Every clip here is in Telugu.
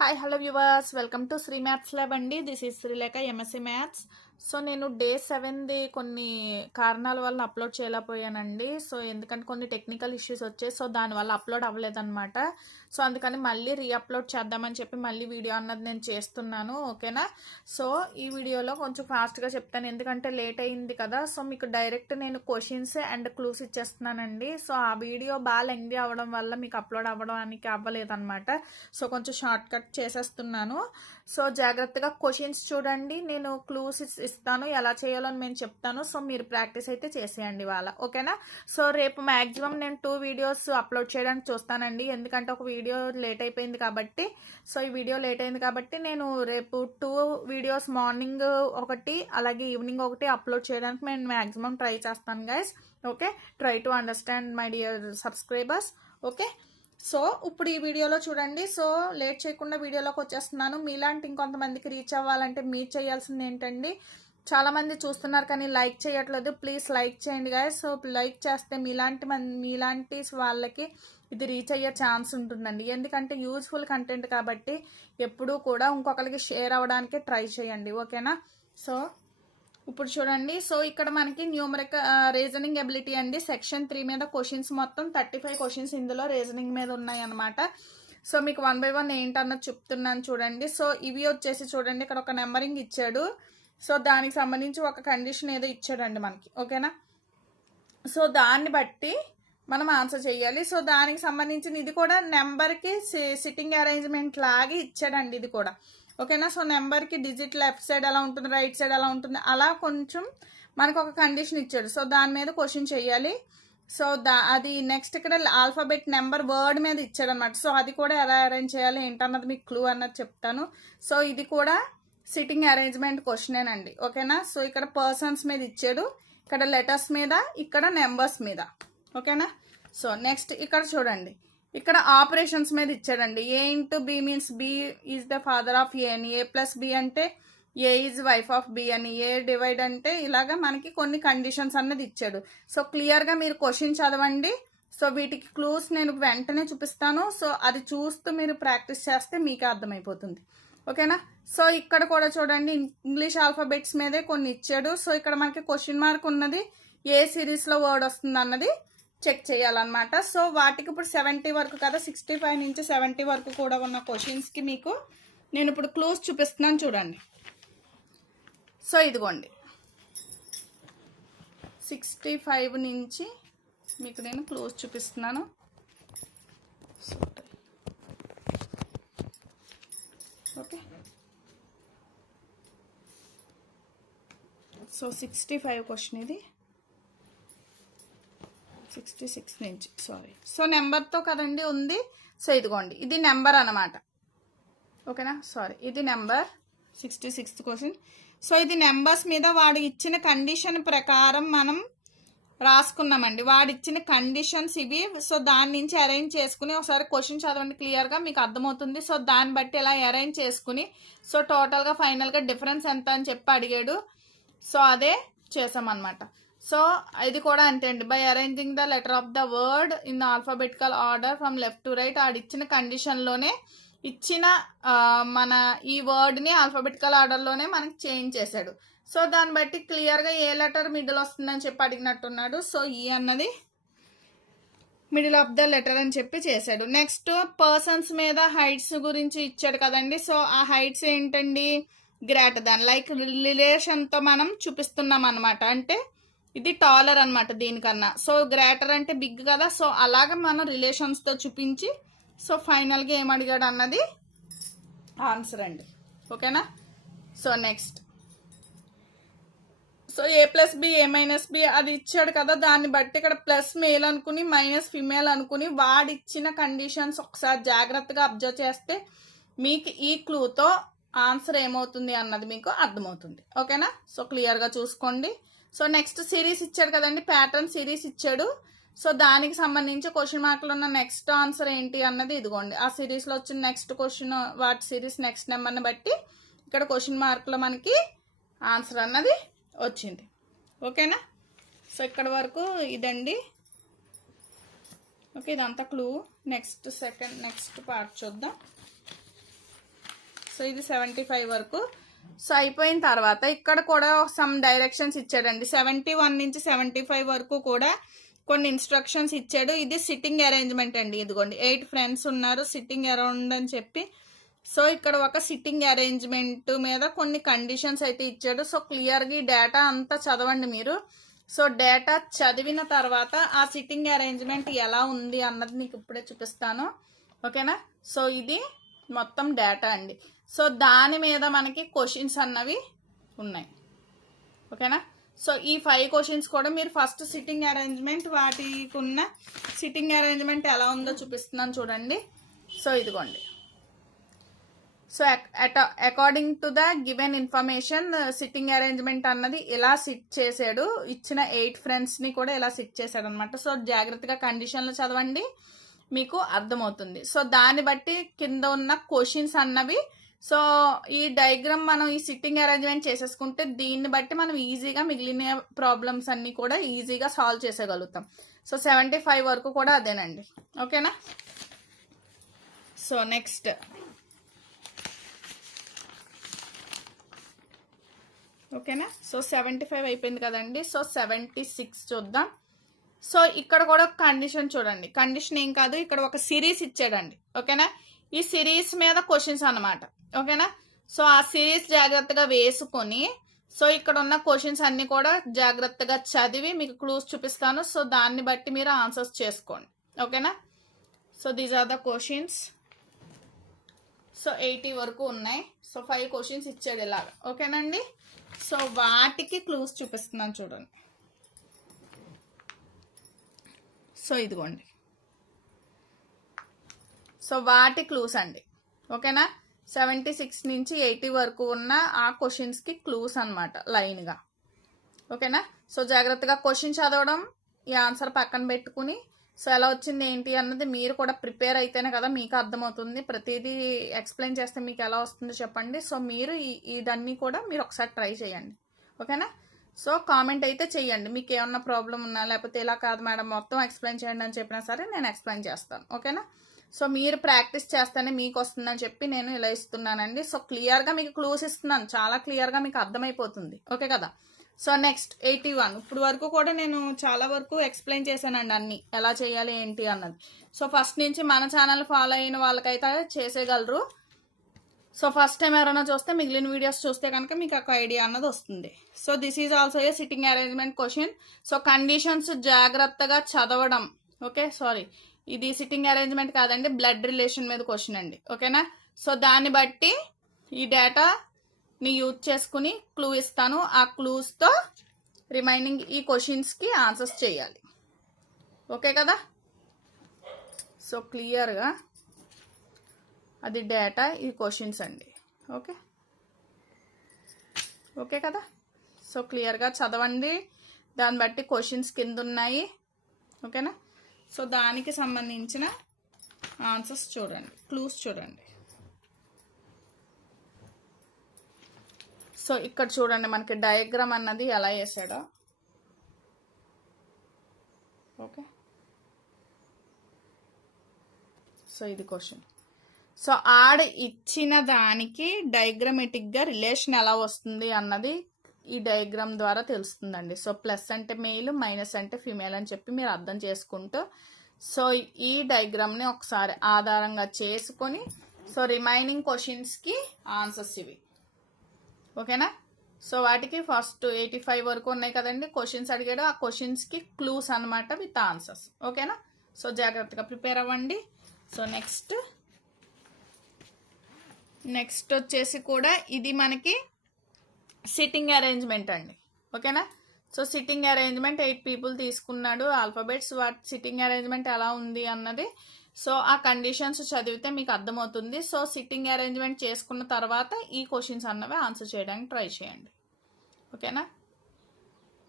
Hi hello viewers, welcome to Sri maths lab అండి. This is Srilekha, MSc maths. So నేను డే 7ది కొన్ని కారణాల వల్ల అప్లోడ్ చేయలేకపోయానండి. సో ఎందుకంటే కొన్ని టెక్నికల్ ఇష్యూస్ వచ్చాయి. సో దానివల్ల అప్లోడ్ అవ్వలేదన్నమాట. సో అందుకని మళ్ళీ రీఅప్లోడ్ చేద్దామని చెప్పి మళ్ళీ వీడియో అన్నది నేను చేస్తున్నాను. ఓకేనా? సో ఈ వీడియోలో కొంచెం ఫాస్ట్గా చెప్తాను, ఎందుకంటే లేట్ అయింది కదా. సో మీకు డైరెక్ట్ నేను క్వశ్చన్స్ అండ్ క్లూస్ ఇచ్చేస్తున్నానండి. సో ఆ వీడియో బాగా లెంగ్తీ అవ్వడం వల్ల మీకు అప్లోడ్ అవ్వడానికి అవ్వలేదన్నమాట. సో కొంచెం షార్ట్ కట్ చేసేస్తున్నాను. సో జాగ్రత్తగా క్వశ్చన్స్ చూడండి, నేను క్లూస్ ఇస్తాను, ఎలా చేయాలో నేను చెప్తాను. సో మీరు ప్రాక్టీస్ అయితే చేసేయండి వాళ్ళ. ఓకేనా? సో రేపు మ్యాక్సిమం నేను 2 వీడియోస్ అప్లోడ్ చేయడానికి చూస్తానండి, ఎందుకంటే ఒక వీడియో లేట్ అయిపోయింది కాబట్టి. సో ఈ వీడియో లేట్ అయింది కాబట్టి నేను రేపు 2 వీడియోస్, మార్నింగ్ ఒకటి అలాగే ఈవినింగ్ ఒకటి అప్లోడ్ చేయడానికి నేను మ్యాక్సిమం ట్రై చేస్తాను guys. Okay, try to understand my dear subscribers. Okay, so ఇప్పుడు ఈ వీడియోలో చూడండి. సో లేట్ చేయకుండా వీడియోలోకి వచ్చేస్తున్నాను. మీలాంటి ఇంకొంతమందికి రీచ్ అవ్వాలంటే మీరు చేయాల్సింది ఏంటండి, చాలామంది చూస్తున్నారు కానీ లైక్ చేయట్లేదు. ప్లీజ్ లైక్ చేయండి గాయస్. సో లైక్ చేస్తే మీలాంటి వాళ్ళకి ఇది రీచ్ అయ్యే ఛాన్స్ ఉంటుందండి, ఎందుకంటే యూజ్ఫుల్ కంటెంట్ కాబట్టి ఎప్పుడూ కూడా ఇంకొకరికి షేర్ అవ్వడానికి ట్రై చేయండి. ఓకేనా? సో ఇప్పుడు చూడండి. సో ఇక్కడ మనకి న్యూమరిక్ రీజనింగ్ ఎబిలిటీ అండి, సెక్షన్ 3 మీద క్వశ్చన్స్, మొత్తం 35 క్వశ్చన్స్ ఇందులో రీజనింగ్ మీద ఉన్నాయి అనమాట. సో మీకు 1 by 1 ఏంటన్నది చెప్తున్నాను చూడండి. సో ఇవి వచ్చేసి చూడండి, ఇక్కడ ఒక నెంబరింగ్ ఇచ్చాడు. సో దానికి సంబంధించి ఒక కండిషన్ ఏదో ఇచ్చాడండి మనకి. ఓకేనా? సో దాన్ని బట్టి మనం ఆన్సర్ చేయాలి. సో దానికి సంబంధించిన ఇది కూడా నెంబర్కి సిట్టింగ్ అరేంజ్మెంట్ లాగా ఇచ్చాడండి ఇది కూడా. ఓకేనా? సో నెంబర్కి డిజిట్ లెఫ్ట్ సైడ్ ఎలా ఉంటుంది, రైట్ సైడ్ ఎలా ఉంటుంది, అలా కొంచెం మనకు ఒక కండిషన్ ఇచ్చాడు. సో దాని మీద క్వశ్చన్ చేయాలి. సో అది నెక్స్ట్ ఇక్కడ ఆల్ఫాబెట్ నెంబర్ వర్డ్ మీద ఇచ్చాడు అనమాట. సో అది కూడా ఎలా అరేంజ్ చేయాలి ఏంటన్నది మీకు క్లూ అన్నది చెప్తాను. సో ఇది కూడా సిట్టింగ్ అరేంజ్మెంట్ క్వశ్చనేనండి. ఓకేనా? సో ఇక్కడ పర్సన్స్ మీద ఇచ్చాడు, ఇక్కడ లెటర్స్ మీద, ఇక్కడ నెంబర్స్ మీద. ఓకేనా? సో నెక్స్ట్ ఇక్కడ చూడండి, ఇక్కడ ఆపరేషన్స్ మీద ఇచ్చాడండి. A into B means B is the father of A అని, ఏ ప్లస్ బి అంటే A is wife of B అని, ఏ డివైడ్ అంటే ఇలాగా మనకి కొన్ని కండిషన్స్ అన్నది ఇచ్చాడు. సో క్లియర్గా మీరు క్వశ్చన్ చదవండి. సో వీటికి క్లూస్ నేను వెంటనే చూపిస్తాను. సో అది చూస్తూ మీరు ప్రాక్టీస్ చేస్తే మీకే అర్థమైపోతుంది. ఓకేనా? సో ఇక్కడ కూడా చూడండి, ఇంగ్లీష్ ఆల్ఫాబెట్స్ మీదే కొన్ని ఇచ్చాడు. సో ఇక్కడ మనకి క్వశ్చన్ మార్క్ ఉన్నది ఏ సిరీస్లో వర్డ్ వస్తుంది అన్నది చెక్ చేయాలన్నమాట. సో వాటికి ఇప్పుడు 70 వరకు కదా, 65 నుంచి 70 వరకు కూడా ఉన్న క్వశ్చన్స్కి మీకు నేను ఇప్పుడు క్లూస్ చూపిస్తున్నాను చూడండి. సో ఇదిగోండి, 65 నుంచి మీకు నేను క్లూస్ చూపిస్తున్నాను. ఓకే, సో 65 క్వశ్చన్ ఇది, 66 నుంచి సారీ. సో నెంబర్తో కదండి ఉంది. సో ఇదిగోండి, ఇది నెంబర్ అన్నమాట. ఓకేనా? సారీ, ఇది నెంబర్, 66th క్వశ్చన్. సో ఇది నెంబర్స్ మీద వాడు ఇచ్చిన కండిషన్ ప్రకారం మనం రాసుకున్నామండి. వాడు ఇచ్చిన కండిషన్స్ ఇవి. సో దాని నుంచి అరేంజ్ చేసుకుని ఒకసారి క్వశ్చన్ చదవండి, క్లియర్గా మీకు అర్థమవుతుంది. సో దాన్ని బట్టి ఇలా అరేంజ్ చేసుకుని సో టోటల్గా ఫైనల్గా డిఫరెన్స్ ఎంత అని చెప్పి అడిగాడు. సో అదే చేసామన్నమాట. సో ఇది కూడా అంతే అండి, by arranging the letter of the word in the alphabetical order from left to right. ఆడిచ్చిన కండిషన్లోనే ఇచ్చిన మన ఈ వర్డ్ని ఆల్ఫాబెటికల్ ఆర్డర్లోనే మనకి చేంజ్ చేశాడు. సో దాన్ని బట్టి క్లియర్గా ఏ లెటర్ మిడిల్ వస్తుందని చెప్పి అడిగినట్టున్నాడు. సో ఈ అన్నది మిడిల్ ఆఫ్ ద లెటర్ అని చెప్పి చేశాడు. నెక్స్ట్ పర్సన్స్ మీద హైట్స్ గురించి ఇచ్చాడు కదండి. సో ఆ హైట్స్ ఏంటండి, గ్రేటర్ దాన్, లైక్ రిలేషన్తో మనం చూపిస్తున్నాం అనమాట. అంటే ఇది టాలర్ అనమాట దీనికన్నా. సో గ్రేటర్ అంటే బిగ్ కదా. సో అలాగ మనం రిలేషన్స్తో చూపించి సో ఫైనల్గా ఏం అడిగాడు అన్నది ఆన్సర్ అండి. ఓకేనా? సో నెక్స్ట్, సో ఏ ప్లస్ బి, ఏ మైనస్ బి అది ఇచ్చాడు కదా. దాన్ని బట్టి ఇక్కడ ప్లస్ మేల్ అనుకుని మైనస్ ఫిమేల్ అనుకుని వాడిచ్చిన కండిషన్స్ ఒకసారి జాగ్రత్తగా అబ్జర్వ్ చేస్తే మీకు ఈ క్లూతో ఆన్సర్ ఏమవుతుంది అన్నది మీకు అర్థమవుతుంది. ఓకేనా? సో క్లియర్గా చూసుకోండి. సో నెక్స్ట్ సిరీస్ ఇచ్చాడు కదండి, ప్యాటర్న్ సిరీస్ ఇచ్చాడు. సో దానికి సంబంధించి క్వశ్చన్ మార్కులు ఉన్న నెక్స్ట్ ఆన్సర్ ఏంటి అన్నది ఇదిగోండి, ఆ సిరీస్లో వచ్చిన నెక్స్ట్ క్వశ్చన్ వాటి సిరీస్ నెక్స్ట్ నెంబర్ని బట్టి ఇక్కడ క్వశ్చన్ మార్కులో మనకి ఆన్సర్ అన్నది వచ్చింది. ఓకేనా? సో ఇక్కడ వరకు ఇదండి. ఓకే, ఇదంతా క్లూ. నెక్స్ట్ పార్ట్ చూద్దాం. సో ఇది 75 వరకు. సో అయిపోయిన తర్వాత ఇక్కడ కూడా సమ్ డైరెక్షన్స్ ఇచ్చాడండి. 71 నుంచి 75 వరకు కూడా కొన్ని ఇన్స్ట్రక్షన్స్ ఇచ్చాడు. ఇది సిట్టింగ్ అరేంజ్మెంట్ అండి. ఇదిగోండి 8 ఫ్రెండ్స్ ఉన్నారు సిట్టింగ్ అరౌండ్ అని చెప్పి. సో ఇక్కడ ఒక సిట్టింగ్ అరేంజ్మెంట్ మీద కొన్ని కండిషన్స్ అయితే ఇచ్చాడు. సో క్లియర్గా ఈ డేటా అంతా చదవండి మీరు. సో డేటా చదివిన తర్వాత ఆ సిట్టింగ్ అరేంజ్మెంట్ ఎలా ఉంది అన్నది మీకు ఇప్పుడే చూపిస్తాను. ఓకేనా. సో ఇది మొత్తం డేటా అండి. సో దాని మీద మనకి క్వశ్చన్స్ అన్నవి ఉన్నాయి. ఓకేనా. సో ఈ 5 క్వశ్చన్స్ కూడా మీరు ఫస్ట్ సిట్టింగ్ అరేంజ్మెంట్ వాటికి ఉన్న సిట్టింగ్ అరేంజ్మెంట్ ఎలా ఉందో చూపిస్తున్నాను చూడండి. సో ఇదిగోండి. So according to the given information sitting arrangement అన్నది ఎలా సిట్ చేశాడు, ఇచ్చిన 8 ఫ్రెండ్స్ని కూడా ఎలా సిట్ చేశాడు అనమాట. సో జాగ్రత్తగా కండిషన్లు చదవండి, మీకు అర్థమవుతుంది. సో దాన్ని బట్టి కింద ఉన్న క్వశ్చన్స్ అన్నవి, సో ఈ డయాగ్రామ్ మనం ఈ సిట్టింగ్ అరేంజ్మెంట్ చేసేసుకుంటే దీన్ని బట్టి మనం ఈజీగా మిగిలిన ప్రాబ్లమ్స్ అన్ని కూడా ఈజీగా సాల్వ్ చేసేయగలుగుతాం. సో 75 వరకు కూడా అదేనండి. ఓకేనా. సో నెక్స్ట్ ఓకేనా. సో 75 అయిపోయింది కదండి. సో 76 చూద్దాం. సో ఇక్కడ కూడా కండిషన్ చూడండి. కండిషన్ ఏం కాదు, ఇక్కడ ఒక సిరీస్ ఇచ్చాడండి. ఓకేనా. ఈ సిరీస్ మీద క్వశ్చన్స్ అన్నమాట. ఓకేనా. సో ఆ సిరీస్ జాగ్రత్తగా వేసుకొని, సో ఇక్కడ ఉన్న క్వశ్చన్స్ అన్ని కూడా జాగ్రత్తగా చదివి మీకు క్లూస్ చూపిస్తాను. సో దాన్ని బట్టి మీరు ఆన్సర్స్ చేసుకోండి. ఓకేనా. So these are the questions. So 80 వరకు ఉన్నాయి. సో 5 క్వశ్చన్స్ ఇచ్చాడు ఇలాగా. ఓకేనండి. సో వాటికి క్లూస్ చూపిస్తున్నాను చూడండి. సో ఇదిగోండి. సో వాటి క్లూస్ అండి. ఓకేనా. 76 నుంచి 80 వరకు ఉన్న ఆ క్వశ్చన్స్కి క్లూస్ అనమాట లైన్గా. ఓకేనా. సో జాగ్రత్తగా క్వశ్చన్ చదవడం, ఈ ఆన్సర్ పక్కన పెట్టుకుని, సో ఎలా వచ్చింది ఏంటి అన్నది మీరు కూడా ప్రిపేర్ అయితేనే కదా మీకు అర్థమవుతుంది. ప్రతిదీ ఎక్స్ప్లెయిన్ చేస్తే మీకు ఎలా వస్తుందో చెప్పండి. సో మీరు ఇదన్నీ కూడా మీరు ఒకసారి ట్రై చేయండి. ఓకేనా. సో కామెంట్ అయితే చెయ్యండి, మీకు ఏమన్నా ప్రాబ్లం ఉన్నా, లేకపోతే ఇలా కాదు మేడం మొత్తం ఎక్స్ప్లెయిన్ చేయండి అని చెప్పినా సరే నేను ఎక్స్ప్లెయిన్ చేస్తాను. ఓకేనా. సో మీరు ప్రాక్టీస్ చేస్తేనే మీకు వస్తుందని చెప్పి నేను ఇలా ఇస్తున్నానండి. సో క్లియర్గా మీకు క్లూస్ ఇస్తున్నాను, చాలా క్లియర్గా మీకు అర్థమైపోతుంది. ఓకే కదా. So next 81. ఇప్పుడు వరకు కూడా నేను చాలా వరకు ఎక్స్ప్లెయిన్ చేశానండి అన్ని ఎలా చేయాలి ఏంటి అన్నది. సో ఫస్ట్ నుంచి మన ఛానల్ ఫాలో అయిన వాళ్ళకైతే చేసేయగలరు. సో ఫస్ట్ టైం ఎవరైనా చూస్తే మిగిలిన వీడియోస్ చూస్తే కనుక మీకు ఒక ఐడియా అన్నది వస్తుంది. So this is also a sitting arrangement question. So conditions జాగ్రత్తగా చదవడం. ఓకే సారీ, ఇది సిట్టింగ్ అరేంజ్మెంట్ కాదండి, బ్లడ్ రిలేషన్ మీద క్వశ్చన్ అండి. ఓకేనా. సో దాన్ని బట్టి ఈ డేటాని యూజ్ చేసుకుని క్లూ ఇస్తాను. ఆ క్లూస్తో రిమైనింగ్ ఈ క్వశ్చన్స్కి ఆన్సర్స్ చేయాలి. ఓకే కదా. సో క్లియర్గా అది డేటా, ఈ క్వశ్చన్స్ అండి. ఓకే ఓకే కదా. సో క్లియర్గా చదవండి, దాన్ని బట్టి క్వశ్చన్స్ కింద ఉన్నాయి. ఓకేనా. సో దానికి సంబంధించిన ఆన్సర్స్ చూడండి, క్లూస్ చూడండి. సో ఇక్కడ చూడండి మనకి డయాగ్రామ్ అన్నది ఎలా వేసాడో. ఓకే. సో ఇది క్వశ్చన్. సో ఆడ ఇచ్చిన దానికి డయాగ్రామెటిక్గా రిలేషన్ ఎలా వస్తుంది అన్నది ఈ డయాగ్రామ్ ద్వారా తెలుస్తుందండి. సో ప్లస్ అంటే మెయిల్, మైనస్ అంటే ఫీమేల్ అని చెప్పి మీరు అర్థం చేసుకుంటూ, సో ఈ డయాగ్రామ్ని ఒకసారి ఆధారంగా చేసుకొని, సో రిమైనింగ్ క్వశ్చన్స్కి ఆన్సర్స్ ఇవి. ఓకేనా. సో వాటికి ఫస్ట్ 85 వరకు ఉన్నాయి కదండి క్వశ్చన్స్ అడిగాడు, ఆ క్వశ్చన్స్కి క్లూస్ అనమాట విత్ ఆన్సర్స్. ఓకేనా. సో జాగ్రత్తగా ప్రిపేర్ అవ్వండి. సో నెక్స్ట్ వచ్చేసి కూడా ఇది మనకి సిట్టింగ్ అరేంజ్మెంట్ అండి. ఓకేనా. సో సిట్టింగ్ అరేంజ్మెంట్ 8 పీపుల్ తీసుకున్నాడు ఆల్ఫాబెట్స్. వాటి సిట్టింగ్ అరేంజ్మెంట్ ఎలా ఉంది అన్నది సో ఆ కండిషన్స్ చదివితే మీకు అర్థమవుతుంది. సో సిట్టింగ్ అరేంజ్మెంట్ చేసుకున్న తర్వాత ఈ క్వశ్చన్స్ అన్నవి ఆన్సర్ చేయడానికి ట్రై చేయండి. ఓకేనా.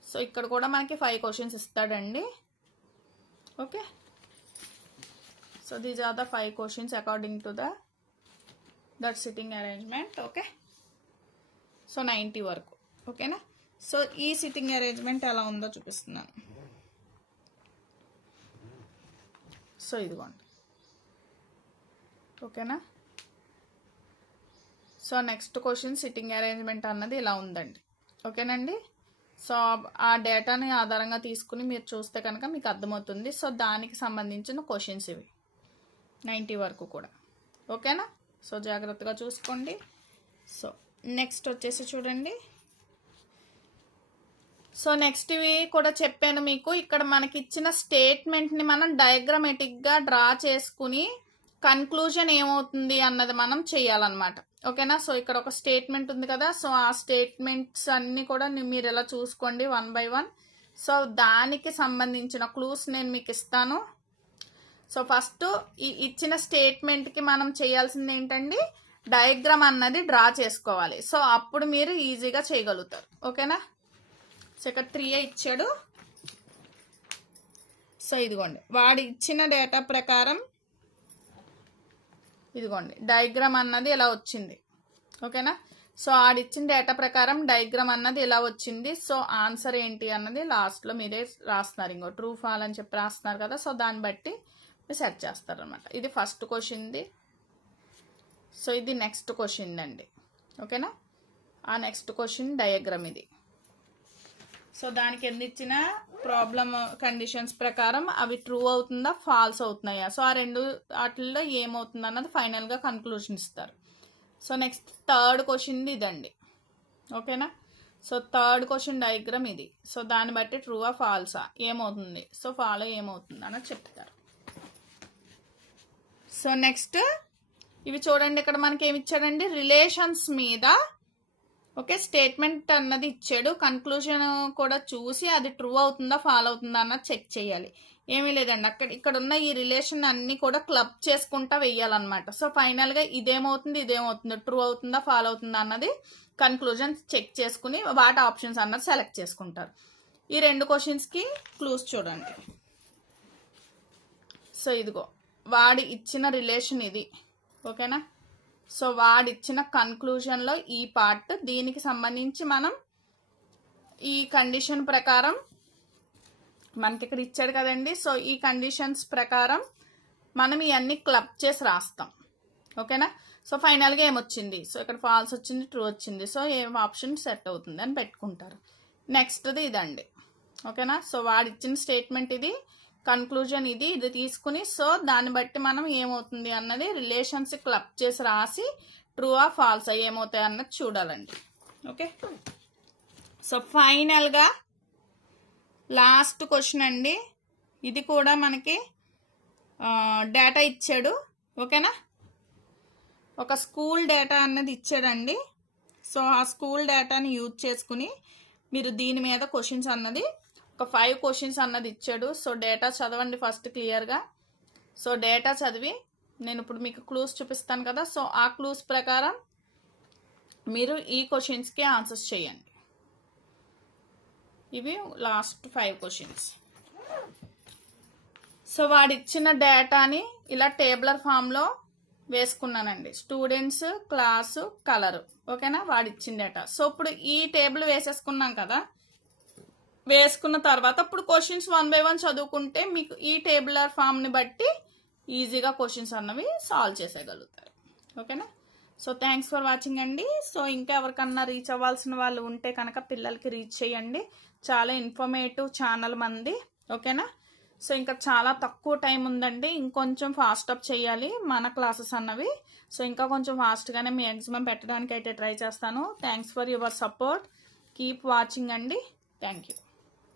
సో ఇక్కడ కూడా మనకి 5 క్వశ్చన్స్ ఇస్తాడండి. Okay. So these are the 5 questions according to that sitting arrangement. Okay. So 90 వరకు. ఓకేనా. సో ఈ సిట్టింగ్ అరేంజ్మెంట్ ఎలా ఉందో చూపిస్తున్నాను. సో ఇదిగోండి. ఓకేనా. So next question sitting arrangement అన్నది ఇలా ఉందండి. ఓకేనండి. సో ఆ డేటాని ఆధారంగా తీసుకుని మీరు చూస్తే కనుక మీకు అర్థమవుతుంది. సో దానికి సంబంధించిన క్వశ్చన్స్ ఇవి 90 వరకు కూడా. ఓకేనా. సో జాగ్రత్తగా చూసుకోండి. సో నెక్స్ట్ వచ్చేసి చూడండి. సో నెక్స్ట్ ఇవి కూడా చెప్పాను మీకు. ఇక్కడ మనకి ఇచ్చిన స్టేట్మెంట్ని మనం డయాగ్రామేటిక్గా డ్రా చేసుకుని కన్క్లూజన్ ఏమవుతుంది అన్నది మనం చేయాలన్నమాట. ఓకేనా. సో ఇక్కడ ఒక స్టేట్మెంట్ ఉంది కదా. సో ఆ స్టేట్మెంట్స్ అన్నీ కూడా మీరు ఎలా చూసుకోండి 1 by 1. సో దానికి సంబంధించిన క్లూస్ నేను మీకు ఇస్తాను. సో ఫస్ట్ ఈ ఇచ్చిన స్టేట్మెంట్కి మనం చేయాల్సింది ఏంటండి, డయాగ్రామ్ అన్నది డ్రా చేసుకోవాలి. సో అప్పుడు మీరు ఈజీగా చేయగలుగుతారు. ఓకేనా. సో ఇక్కడ 3 ఇచ్చాడు. సో ఇదిగోండి వాడు ఇచ్చిన డేటా ప్రకారం ఇదిగోండి డయాగ్రామ్ అన్నది ఇలా వచ్చింది. ఓకేనా. సో ఆడిచ్చిన డేటా ప్రకారం డయాగ్రామ్ అన్నది ఇలా వచ్చింది. సో ఆన్సర్ ఏంటి అన్నది లాస్ట్లో మీరే రాస్తున్నారు. ఇంకో ట్రూ ఫాల్ అని చెప్పి రాస్తున్నారు కదా. సో దాన్ని బట్టి మీరు సెట్ చేస్తారు అనమాట. ఇది ఫస్ట్ క్వశ్చన్ది. సో ఇది నెక్స్ట్ క్వశ్చన్ అండి. ఓకేనా. ఆ నెక్స్ట్ క్వశ్చన్ డయాగ్రామ్ ఇది. సో దానికి ఎన్ని ఇచ్చిన ప్రాబ్లమ్ కండిషన్స్ ప్రకారం అవి ట్రూ అవుతుందా ఫాల్స్ అవుతున్నాయా, సో ఆ రెండు వాటిల్లో ఏమవుతుంది అన్నది ఫైనల్గా కన్క్లూజన్ ఇస్తారు. సో నెక్స్ట్ థర్డ్ క్వశ్చన్ ఇదండి. ఓకేనా. సో థర్డ్ క్వశ్చన్ డయాగ్రామ్ ఇది. సో దాన్ని బట్టి ట్రూవా ఫాల్సా ఏమవుతుంది, సో ఫాలో ఏమవుతుంది అన్నది చెప్తారు. సో నెక్స్ట్ ఇవి చూడండి. ఇక్కడ మనకి ఏమి ఇచ్చాడండి, రిలేషన్స్ మీద ఓకే స్టేట్మెంట్ అన్నది ఇచ్చాడు. కన్క్లూజన్ కూడా చూసి అది ట్రూ అవుతుందా ఫాలో అవుతుందా అన్నది చెక్ చేయాలి. ఏమీ లేదండి, ఇక్కడ ఉన్న ఈ రిలేషన్ అన్ని కూడా క్లబ్ చేసుకుంటా వెయ్యాలన్నమాట. సో ఫైనల్గా ఇదేమవుతుంది ట్రూ అవుతుందా ఫాలో అవుతుందా అన్నది కన్క్లూజన్ చెక్ చేసుకుని వాటి ఆప్షన్స్ అన్నది సెలెక్ట్ చేసుకుంటారు. ఈ రెండు క్వశ్చన్స్కి క్లూస్ చూడండి. సో ఇదిగో వాడి ఇచ్చిన రిలేషన్ ఇది. ఓకేనా. సో వాడిచ్చిన కన్క్లూజన్లో ఈ పార్ట్, దీనికి సంబంధించి మనం ఈ కండిషన్ ప్రకారం మనకి ఇక్కడ ఇచ్చాడు కదండి. సో ఈ కండిషన్స్ ప్రకారం మనం ఇవన్నీ క్లబ్ చేసి రాస్తాం. ఓకేనా. సో ఫైనల్గా ఏమొచ్చింది, సో ఇక్కడ ఫాల్స్ వచ్చింది ట్రూ వచ్చింది, సో ఏం ఆప్షన్ సెట్ అవుతుంది అని పెట్టుకుంటారు. నెక్స్ట్ది ఇదండి. ఓకేనా. సో వాడిచ్చిన స్టేట్మెంట్ ఇది, కన్క్లూజన్ ఇది తీసుకుని సో దాన్ని బట్టి మనం ఏమవుతుంది అన్నది రిలేషన్స్ క్లబ్ చేసి రాసి ట్రూ ఆ ఫాల్స్ ఏమవుతాయి అన్నది చూడాలండి. ఓకే. సో ఫైనల్గా లాస్ట్ క్వశ్చన్ అండి. ఇది కూడా మనకి డేటా ఇచ్చాడు. ఓకేనా. ఒక స్కూల్ డేటా అన్నది ఇచ్చాడండి. సో ఆ స్కూల్ డేటాని యూజ్ చేసుకుని మీరు దీని మీద క్వశ్చన్స్ అన్నది ఒక 5 క్వశ్చన్స్ అన్నది ఇచ్చాడు. సో డేటా చదవండి ఫస్ట్ క్లియర్గా. సో డేటా చదివి నేను ఇప్పుడు మీకు క్లూస్ చూపిస్తాను కదా. సో ఆ క్లూస్ ప్రకారం మీరు ఈ క్వశ్చన్స్కి ఆన్సర్స్ చేయండి. ఇవి లాస్ట్ 5 క్వశ్చన్స్. సో వాడిచ్చిన డేటాని ఇలా టేబులర్ ఫామ్లో వేసుకున్నానండి. Students, class, colour. ఓకేనా. వాడిచ్చిన డేటా. సో ఇప్పుడు ఈ టేబుల్ వేసేసుకున్నాం కదా. వేసుకున్న తర్వాత ఇప్పుడు క్వశ్చన్స్ 1 by 1 చదువుకుంటే మీకు ఈ టేబులర్ ఫామ్ని బట్టి ఈజీగా క్వశ్చన్స్ అన్నవి సాల్వ్ చేసేయగలుగుతారు. ఓకేనా. సో థ్యాంక్స్ ఫర్ వాచింగ్ అండి. సో ఇంకా ఎవరికన్నా రీచ్ అవ్వాల్సిన వాళ్ళు ఉంటే కనుక పిల్లలకి రీచ్ చేయండి. చాలా ఇన్ఫర్మేటివ్ ఛానల్ మంది. ఓకేనా. సో ఇంకా చాలా తక్కువ టైం ఉందండి. ఇంకొంచెం ఫాస్ట్ అప్ చేయాలి మన క్లాసెస్ అన్నవి. సో ఇంకా కొంచెం ఫాస్ట్గానే మ్యాక్సిమం పెట్టడానికి అయితే ట్రై చేస్తాను. Thanks for your support. Keep watching అండి. Thank you.